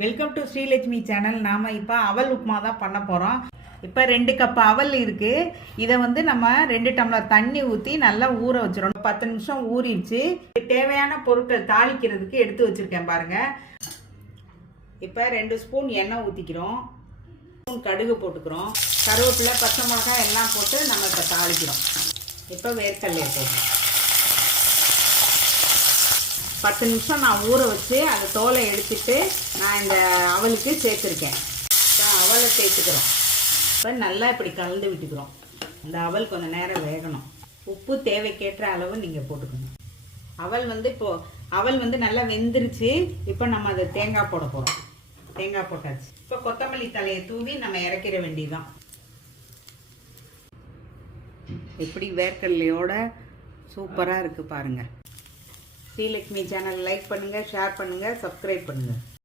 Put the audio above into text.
Welcome to Srilakshmi channel. நாம் இப்போ அவல் உப்புமா தான் பண்ண போகிறோம். இப்போ 2 கப் அவல் இருக்குது. இதை வந்து நம்ம 2 டம்ளர் தண்ணி ஊற்றி நல்லா ஊற வச்சிடணும். 10 நிமிஷம் ஊறிடுச்சு. தேவையான பொருட்கள் தாளிக்கிறதுக்கு எடுத்து வச்சுருக்கேன் பாருங்கள். இப்போ 2 ஸ்பூன் எண்ணெய் ஊற்றிக்கிறோம். ஸ்பூன் கடுகு போட்டுக்கிறோம். கருவேப்பிலை, பச்சை மிளகாய் எல்லாம் போட்டு நம்ம இப்போ தாளிக்கிறோம். இப்போ வேர்க்கடலையை போடுறோம். 10 நிமிஷம் நான் ஊற வச்சு அதை தோலை எடுத்துட்டு நான் இந்த அவலுக்கு சேர்த்துருக்கேன். இப்போ அவலை சேர்த்துக்கிறோம். இப்போ நல்லா இப்படி கலந்து விட்டுக்கிறோம். இந்த அவல் கொஞ்சம் நேரம் வேகணும். உப்பு தேவைக்கேற்ற அளவு நீங்கள் போட்டுக்கணும். அவல் வந்து நல்லா வெந்துருச்சு. இப்போ நம்ம அதை தேங்காய் போட போகிறோம். தேங்காய் போட்டாச்சு. இப்போ கொத்தமல்லி தலையை தூவி நம்ம இறக்கிற வேண்டியதுதான். எப்படி வேர்க்கடலையோட சூப்பராக இருக்குது பாருங்கள். ஸ்ரீலட்சுமி சேனல் லைக் பண்ணுங்கள், ஷேர் பண்ணுங்கள், சப்ஸ்கிரைப் பண்ணுங்கள்.